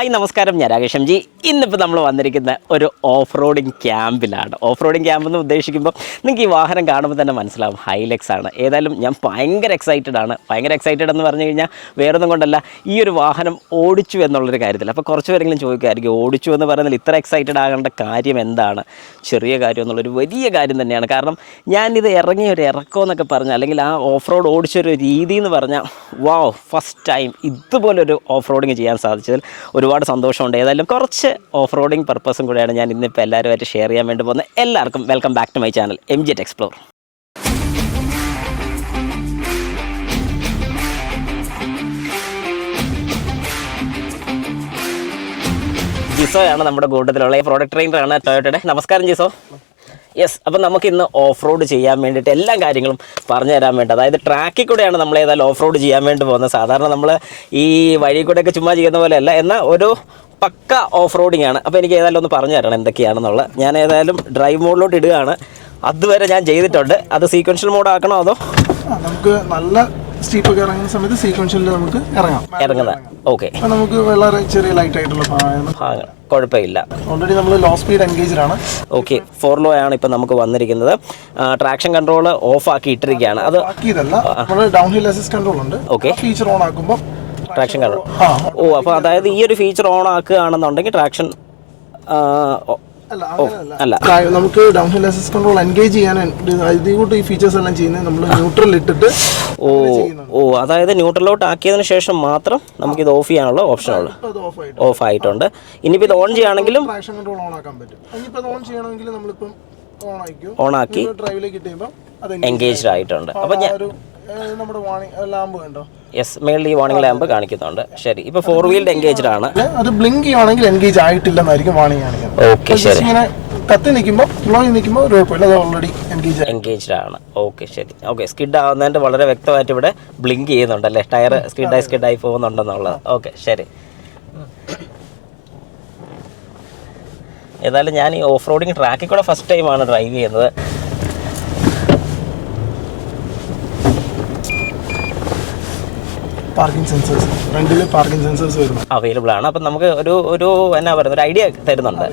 Hi നമസ്കാരം, ഞാൻ Rakesh M G. ഇന്നിപ്പോൾ നമ്മൾ വന്നിരിക്കുന്ന ഒരു ഓഫ് റോഡിങ് ക്യാമ്പിലാണ്. ഓഫ് റോഡിങ് ക്യാമ്പ് എന്ന് ഉദ്ദേശിക്കുമ്പോൾ നിങ്ങൾക്ക് ഈ വാഹനം കാണുമ്പോൾ തന്നെ മനസ്സിലാവും ഹൈലക്സ് ആണ്. ഏതായാലും ഞാൻ ഭയങ്കര എക്സൈറ്റഡ് ആണ്. ഭയങ്കര എക്സൈറ്റഡ് എന്ന് പറഞ്ഞു കഴിഞ്ഞാൽ വേറൊന്നും കൊണ്ടല്ല, ഈ ഒരു വാഹനം ഓടിച്ചു എന്നുള്ളൊരു കാര്യത്തിൽ. അപ്പോൾ കുറച്ച് പേരെങ്കിലും ചോദിക്കുമായിരിക്കും, ഓടിച്ചു എന്ന് പറയുന്നതിൽ ഇത്ര എക്സൈറ്റഡ് ആകേണ്ട കാര്യം എന്താണ്? ചെറിയ കാര്യം എന്നുള്ളൊരു വലിയ കാര്യം തന്നെയാണ്. കാരണം ഞാനിത് ഇറങ്ങിയ ഒരു ഇറക്കം എന്നൊക്കെ പറഞ്ഞാൽ, അല്ലെങ്കിൽ ആ ഓഫ് റോഡ് ഓടിച്ചൊരു രീതി എന്ന് പറഞ്ഞാൽ, വാവ്, ഫസ്റ്റ് ടൈം ഇതുപോലൊരു ഓഫ് റോഡിങ് ചെയ്യാൻ സാധിച്ചതിൽ ഒരുപാട് സന്തോഷമുണ്ട്. ഏതായാലും കുറച്ച് ഓഫ് റോഡിങ് പർപ്പസും കൂടെയാണ് ഞാൻ ഇന്നിപ്പോൾ എല്ലാവരുമായിട്ട് ഷെയർ ചെയ്യാൻ വേണ്ടി പോകുന്നത്. എല്ലാവർക്കും welcome back to my channel MG Explore. ജിസോയാണ് നമ്മുടെ കൂട്ടത്തിലുള്ള പ്രോഡക്റ്റ് ട്രെയിനറാണ് ടൊയോട്ടയുടെ. നമസ്കാരം ജിസോ. യെസ്, അപ്പം നമുക്കിന്ന് ഓഫ് റോഡ് ചെയ്യാൻ വേണ്ടിയിട്ട് എല്ലാ കാര്യങ്ങളും പറഞ്ഞു തരാൻ വേണ്ടി, അതായത് ട്രാക്കിൽ കൂടെയാണ് നമ്മൾ ഏതായാലും ഓഫ് റോഡ് ചെയ്യാൻ വേണ്ടി പോകുന്നത്. സാധാരണ നമ്മൾ ഈ വഴി കൂടെയൊക്കെ ചുമ്മാ ചെയ്യുന്ന പോലെയല്ല, എന്നാൽ ഒരു പക്ക ഓഫ് റോഡിങ് ആണ്. അപ്പോൾ എനിക്ക് ഏതായാലും ഒന്ന് പറഞ്ഞു തരണം എന്തൊക്കെയാണെന്നുള്ളത്. ഞാൻ ഏതായാലും ഡ്രൈവ് മോഡിലോട്ട് ഇടുകയാണ്. അതുവരെ ഞാൻ ചെയ്തിട്ടുണ്ട്. അത് സീക്വൻഷ്യൽ മോഡ് ആക്കണോ അതോ നമുക്ക് നല്ല സ്റ്റീപ്പൊക്കെ ഇറങ്ങുന്ന സമയത്ത് സീക്വൻഷ്യലിൽ നമുക്ക് ഇറങ്ങുന്നത്? ഓക്കെ, നമുക്ക് വളരെ ചെറിയ ലൈറ്റ് ആയിട്ടുള്ള ഭാഗങ്ങൾ കുഴപ്പമില്ല. ഓൾറെഡി നമ്മൾ ലോ സ്പീഡ് എൻഗേജ്ഡ് ആണ്. ഓക്കെ, 4 ലോ ആണ് ഇപ്പം നമുക്ക് വന്നിരിക്കുന്നത്. ട്രാക്ഷൻ കൺട്രോൾ ഓഫ് ആക്കി ഇട്ടിരിക്കുകയാണ്. അത് ആക്കിയതല്ല, നമ്മൾ ഡൗൺ ഹിൽ അസിസ്റ്റ് കൺട്രോൾ ഉണ്ട്. ഓക്കെ, ഫീച്ചർ ഓൺ ആക്കുമ്പോൾ ട്രാക്ഷൻ കൺട്രോൾ. ഓ, അപ്പോൾ അതായത് ഈ ഒരു ഫീച്ചർ ഓൺ ആക്കുകയാണെന്നുണ്ടെങ്കിൽ ട്രാക്ഷൻ അല്ല, നമുക്ക് down hill assist control engage ചെയ്യാൻ ഇതുകൂട്ട് ഈ ഫീച്ചേഴ്സ് എല്ലാം ചെയ്യുന്നത് നമ്മൾ ന്യൂട്രൽ ഇട്ടിട്ട്. ഓ, അതായത് ന്യൂട്രലോട്ട് ആക്കിയതിന് ശേഷം മാത്രം നമുക്കിത് ഓഫ് ചെയ്യാനുള്ള ഓപ്ഷനുള്ളൂ. ഓഫ് ആയിട്ടുണ്ട്. ഇനിയിപ്പോൾ ഇത് ഓൺ ചെയ്യുകയാണെങ്കിലും ട്രാക്ഷൻ കൺട്രോൾ ഓൺ ആക്കാൻ പറ്റും. ഇനിയിപ്പോൾ ഓൺ ചെയ്യണമെങ്കിൽ നമ്മളിപ്പം ഓൺ ആക്കി ഡ്രൈവിലേക്ക് ഇട്ടുമ്പോൾ അത് എൻഗേജ്ഡ് ആയിട്ടുണ്ട്. അപ്പോൾ ഞാൻ നമ്മുടെ വാണിംഗ് ലാമ്പ് കണ്ടോ? യെസ്, മേളിൽ ഈ വാണിംഗ് ലാമ്പ് കാണിക്കുന്നുണ്ട്. ശരി, ഇപ്പോൾ 4 വീൽഡ് എൻഗേജ്ഡ് ആണ്. അത് ബ്ലിങ്ക് ചെയ്യുവാണെങ്കിൽ എൻഗേജ് ആയിട്ടില്ലെന്നായിരിക്കും വാണിംഗ് കാണിക്കുന്നത്. ഓക്കെ, ശരി. ഇങ്ങനെ കത്തി നിൽക്കുമ്പോൾ ഫ്ലോയിൽ നിൽക്കുമ്പോൾ ഒരു കുഴപ്പമില്ല, അത് ഓൾറെഡി എൻഗേജ്ഡ് ആണ്. ഓക്കെ, ശരി. ഓക്കെ, സ്കിഡ് ആവുന്നതിൻ്റെ വളരെ വ്യക്തമായിട്ട് ഇവിടെ ബ്ലിങ്ക് ചെയ്യുന്നുണ്ടല്ലേ, ടയർ സ്കിഡായി പോകുന്നുണ്ടെന്നുള്ളത്. ഓക്കെ, ശരി. ഏതായാലും ഞാൻ ഈ ഓഫ് റോഡിങ് ട്രാക്കിൽ കൂടെ ഫസ്റ്റ് ടൈമാണ് ഡ്രൈവ് ചെയ്യുന്നത്. പാർക്കിംഗ് സെൻസേഴ്സ്, ഫ്രണ്ടിൽ പാർക്കിംഗ് സെൻസേഴ്സ് വരുന്നു, അവൈലബിൾ ആണ്. അപ്പം നമുക്ക് ഒരു എന്നാ പറയുന്നത്, ഒരു ഐഡിയ തരുന്നുണ്ട്.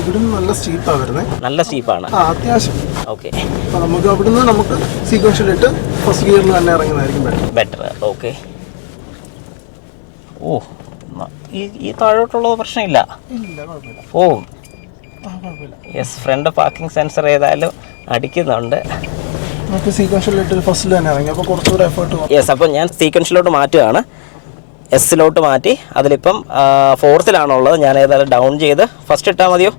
ഇവിടുന്ന് നല്ല സ്റ്റീപ്പാണ് വരുന്നത്. നല്ല സ്റ്റീപ്പാണ് അത്യാവശ്യം. ഓക്കെ, അപ്പോൾ നമുക്ക് അവിടുന്ന് നമുക്ക് സീക്വൻഷ്യലിട്ട് ഫസ്റ്റ് ഗിയറിൽ തന്നെ ഇറങ്ങുന്നതായിരിക്കും ബെറ്റർ. ഓക്കെ. ഓ, ഈ താഴോട്ടുള്ളത് പ്രശ്നമില്ല. ഓ, യെസ്, ഫ്രണ്ട് പാർക്കിംഗ് സെൻസർ ഏതായാലും അടിക്കുന്നുണ്ട്. നമുക്ക് സീക്വൻഷ്യലിട്ട് ഫസ്റ്റിൽ തന്നെ ഇറങ്ങി, അപ്പോൾ കുറച്ചുകൂടെ എഫേർട്ട്. യെസ്, അപ്പം ഞാൻ സീക്വൻഷ്യലോട്ട് മാറ്റുകയാണ്. എസ്സിലോട്ട് മാറ്റി. അതിലിപ്പം 4ത്തിലാണുള്ളത്. ഞാൻ ഏതായാലും ഡൗൺ ചെയ്ത് ഫസ്റ്റ് ഇട്ടാൽ മതിയോ?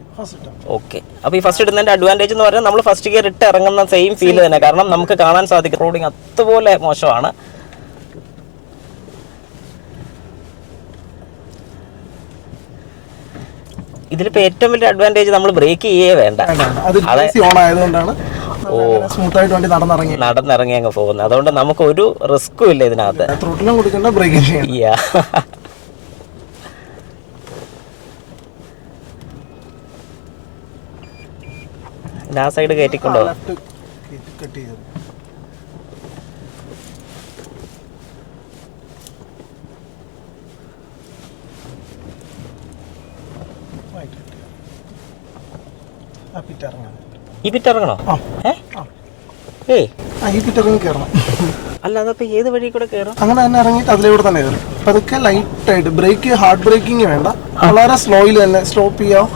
ഓക്കെ. അപ്പോൾ ഈ ഫസ്റ്റ് ഇടുന്നതിൻ്റെ അഡ്വാൻറ്റേജ് എന്ന് പറഞ്ഞാൽ നമ്മൾ ഫസ്റ്റ് ഗിയർ ഇട്ട് ഇറങ്ങുന്ന സെയിം ഫീൽ തന്നെ. കാരണം നമുക്ക് കാണാൻ സാധിക്കും റോഡിങ് അതുപോലെ മോശമാണ്. ഇതിലിപ്പോൾ ഏറ്റവും വലിയ അഡ്വാൻറ്റേജ് നമ്മൾ ബ്രേക്ക് ചെയ്യേ വേണ്ട. ഓൺ ആയതുകൊണ്ടാണ് സ്മൂത്തായിട്ട് വണ്ടി നടന്നിറങ്ങി അങ്ങ് പോകുന്നത്. അതുകൊണ്ട് നമുക്ക് ഒരു റിസ്ക്കും ഇല്ല ഇതിനകത്ത്. ത്രോട്ടിലും കൊടുക്കേണ്ട, ബ്രേക്കിംഗ് ചെയ്യാം. ആ സൈഡ് കയറ്റിക്കൊണ്ടോ? ഈ പിറ്റ് ഇറങ്ങണോ? ഈ പിറ്റ് ഇറങ്ങി കയറണം. അല്ല, അതപ്പോൾ ഏത് വഴി കൂടെ കയറും? അങ്ങനെ തന്നെ ഇറങ്ങിയിട്ട് അതിലൂടെ തന്നെ കയറും. അതൊക്കെ ലൈറ്റായിട്ട് ബ്രേക്ക്, ഹാർഡ് ബ്രേക്കിംഗ് വേണ്ട. വളരെ സ്ലോയിൽ തന്നെ സ്റ്റോപ്പ് ചെയ്യാം.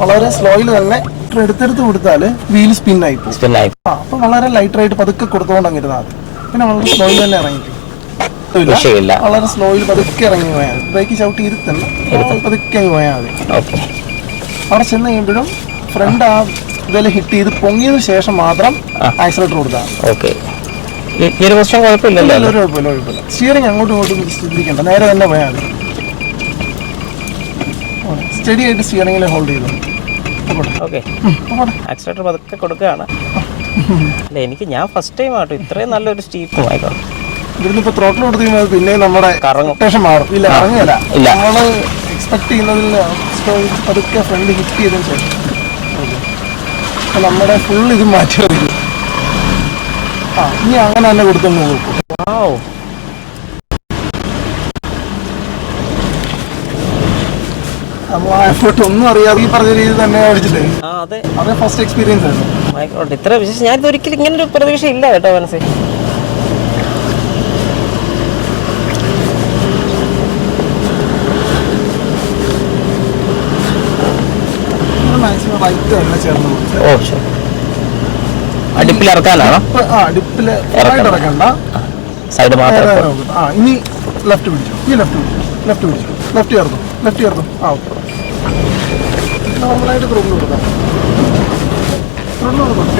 വളരെ സ്ലോയിൽ തന്നെ എടുത്തെടുത്ത് കൊടുത്താൽ വീൽ സ്പിന്നായി പോകും. അപ്പോൾ വളരെ ലൈറ്റായിട്ട് പതുക്കെ കൊടുത്തുകൊണ്ട് അങ്ങിരുന്നാൽ മതി. പിന്നെ വളരെ സ്ലോയിൽ തന്നെ ഇറങ്ങിക്കും. വളരെ സ്ലോയിൽ പതുക്കെ ഇറങ്ങി പോയാൽ മതി. ബ്രേക്ക് ചവിട്ടി ഇരുത്തല്ല, പതുക്കെ അങ്ങ് പോയാൽ മതി. അവിടെ ചെന്ന് കഴിയുമ്പോഴും ഫ്രണ്ട് ആ ഇതെല്ലാം ഹിറ്റ് ചെയ്ത് പൊങ്ങിയതിന് ശേഷം മാത്രം ആക്സിലേറ്റർ കൊടുത്താൽ. ഓക്കെ, ഒരു പ്രശ്നം കുഴപ്പമില്ലല്ലോ? ഒരു കുഴപ്പമില്ല. സ്റ്റിയറിംഗ് അങ്ങോട്ടും ഇങ്ങോട്ടും ശ്രദ്ധിക്കണ്ട, നേരെ തന്നെ പോയാൽ മതി. സ്റ്റഡി ആയിട്ട് സ്റ്റിയറിംഗിൽ ഹോൾഡ് ചെയ്തു. ഓക്കെ, ആക്സിലേറ്റർ പതുക്കെ കൊടുക്കുകയാണ്. അല്ല, ഞാൻ ഫസ്റ്റ് ടൈം ആട്ടോ ഇത്രയും നല്ലൊരു സ്റ്റീപ്പ് ആയിക്കോട്ടെ. ഇവിടുന്ന് ഇപ്പോൾ ത്രോട്ടിൽ കൊടുത്തു കഴിഞ്ഞാൽ പിന്നെ നമ്മുടെ റൊട്ടേഷൻ മാറും. ഇല്ല, ഇറങ്ങില്ല. നമ്മൾ എക്സ്പെക്ട് ചെയ്യുന്നതിൽ പതുക്കെ ഫ്രണ്ട് ഹിറ്റ് ചെയ്തതിന് ശേഷം നമ്മുടെ ഫുൾ ഇത് മാറ്റി വരും. ഇനി അങ്ങനെ തന്നെ കൊടുത്തൊന്ന് നോക്കും. നമ്മൾ ആ എഫേർട്ട് ഒന്നും അറിയാതെ ഈ പറഞ്ഞ രീതി തന്നെ ഓടിച്ചിട്ടേ ആ അതെ അത് ഫസ്റ്റ് എക്സ്പീരിയൻസ് ആയിരുന്നു. ആയിക്കോട്ടെ. ഇത്ര വിശേഷം ഞാൻ ഒരിക്കലും ഇങ്ങനെ ഒരു പ്രതീക്ഷ ഇല്ല കേട്ടോ മനസ്സിൽ. മാക്സിമം റൈറ്റ് തന്നെ ചേർന്ന് കൊടുത്ത്. ഓ ശരി. ഡിപ്പിൽ ഇറക്കാനാണോ? ഡിപ്പില് ഇറക്കണ്ട, സൈഡ് മാത്രം. ഇനി ലെഫ്റ്റ് പിടിച്ചു, ഇനി ലെഫ്റ്റ് പിടിച്ചു, ലെഫ്റ്റ് ചേർന്നു. ഓക്കെ. നോർമലായിട്ട് ത്രോട്ടിൽ കൊടുക്കാം.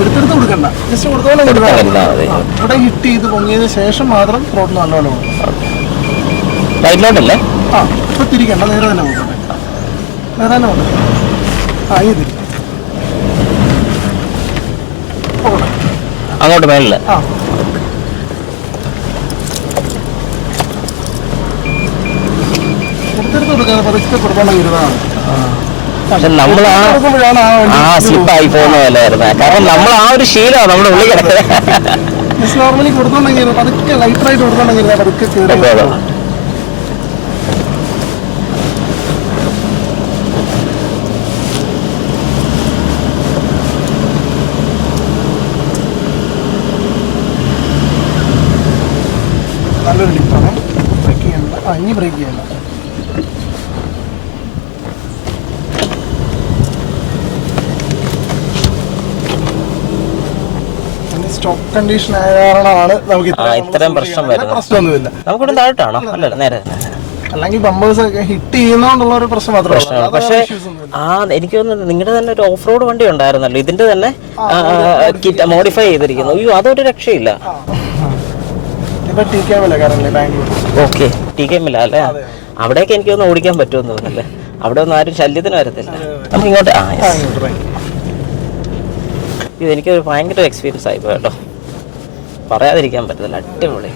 എടുത്തെടുത്ത് കൊടുക്കണ്ട, ജസ്റ്റ് കൊടുത്തോളം ഇവിടെ ഹിറ്റ് ചെയ്ത് പൊങ്ങിയതിന് ശേഷം മാത്രം ത്രോട്ടിൽ നല്ലപോലെ കൊടുക്കും. റൈറ്റിലോട്ടല്ലേ? ഇപ്പൊ തിരിക്കണ്ട, നേരെ തന്നെ കൊടുക്കട്ടെ. ഇനി തിരി അങ്ങോട്ട് മേളില്. എടുത്തെടുത്ത് കൊടുക്കാതെ പതുക്കെ കൊടുത്തോളം ഇരുന്നതാണ്. പക്ഷെ നമ്മൾ ആ സ്ലിപ്പായി പോകുന്ന പോലെയായിരുന്നു. കാരണം നമ്മൾ ആ ഒരു ശീലമാണ് നമ്മുടെ ഉള്ളിൽ കിടക്കുന്നത്. നോർമലി കൊടുത്തോണ്ടെങ്കിൽ പതുക്കെ ലൈറ്ററായിട്ട് കൊടുത്തോണ്ടെങ്കിൽ പതുക്കെ കയറി. നല്ലൊരു ഡിപ്പാണ്. ബ്രേക്ക് ചെയ്യണ്ട. ഇനി ബ്രേക്ക് ചെയ്യണ്ട. സ്റ്റോക്ക് കണ്ടീഷൻ ആയ കാരണമാണ് നമുക്ക് ഇത്രയും പ്രശ്നം വരുന്നത്. പ്രശ്നമൊന്നുമില്ല. നമുക്കിവിടെ താഴോട്ടാണോ? അല്ല നേരെ. അല്ലെങ്കിൽ ബമ്പേഴ്സ് ഒക്കെ ഹിറ്റ് ചെയ്യുന്നോണ്ടുള്ള ഒരു പ്രശ്നം മാത്രമേ. പക്ഷേ എനിക്ക് തോന്നുന്നു നിങ്ങളുടെ തന്നെ ഒരു ഓഫ് റോഡ് വണ്ടി ഉണ്ടായിരുന്നല്ലോ, ഇതിന്റെ തന്നെ മോഡിഫൈ ചെയ്തിരിക്കുന്നു. അയ്യോ അതൊരു രക്ഷയില്ല. ഓക്കെ, ടി കെ എമ്മില്ല അല്ലേ? അവിടേക്ക് എനിക്ക് ഒന്ന് ഓടിക്കാൻ പറ്റുമെന്ന് തോന്നുന്നല്ലേ? അവിടെ ഒന്നും ആരും ശല്യത്തിന് വരത്തില്ല. നമുക്ക് ഇങ്ങോട്ട് ഇത് എനിക്കൊരു ഭയങ്കര എക്സ്പീരിയൻസ് ആയിപ്പോ കേട്ടോ, പറയാതിരിക്കാൻ പറ്റത്തില്ല. അടിപൊളി.